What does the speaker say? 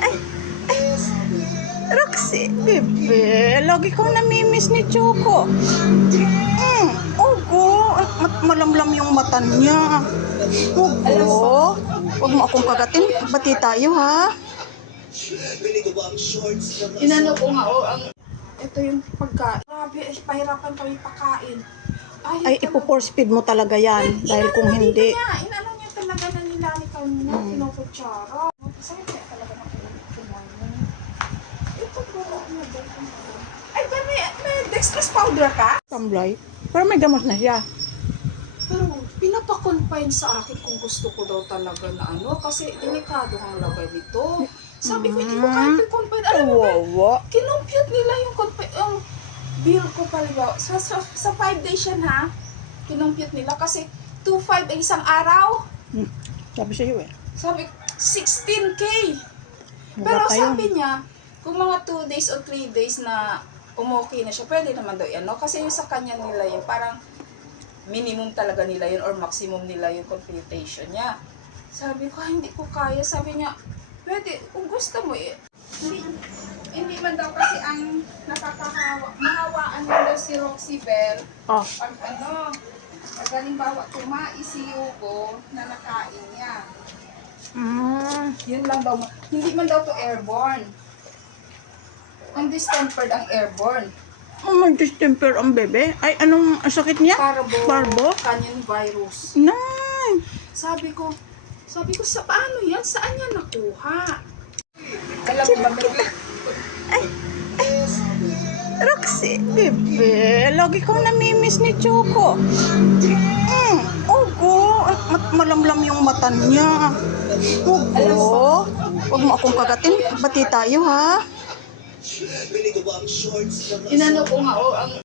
Ay, ay, Roxy, bebe, lagi kang namimiss ni Choco. Ogo, malamlam yung mata niya. Ogo, huwag mo akong kagatin. Bati tayo, ha? Inano ko nga, ang ito yung pagkain. Grabe, pahirapan kami pakain. Ay, ipo-force feed mo talaga yan. Dahil kung hindi... Inano niya talaga na nilalikaw niya, kinukutsara. Sa'yo kaya talaga kumain. Ito po, ay, ba may dextrose powder ka? Tamlay. Pero may gamot na siya. Pero pinapakonfine sa akin kung gusto ko daw talaga na kasi delikado ang lagay nito. Sabi ko, hindi ko kahit i-confine. Alam mo ba, kinumpute nila yung bill ko pala. Sa 5 days yan ha, kinumpute nila kasi 2.5 ang isang araw. Sabi sa'yo eh. Sabi, 16K. Pero sabi niya, kung mga 2 days o 3 days na umokay na siya, pwede naman daw yan. No? Kasi yung sa kanya nila yun, parang minimum talaga nila yun or maximum nila yung computation niya. Sabi ko, hindi ko kaya. Sabi niya, pwede, kung gusto mo eh. Hindi man daw kasi ang mahawaan mo daw si Roxy Bell. Oh. Pag pag halimbawa tumais si Hugo na nakain niya. Yun lang daw. Hindi man daw to airborne. Ang distempered ang airborne. May distemper ang bebe. Ay, anong sakit niya? Parbo? Canyon virus. Nay! Sabi ko, sa paano yan? Saan yan nakuha? Ay, ay, Roxy, bebe, lagi kang namimiss ni Choco. Ogo, malamlam yung mata niya. Ogo, huwag mo akong kagatin. Bati tayo, ha? Inano ko nga, ang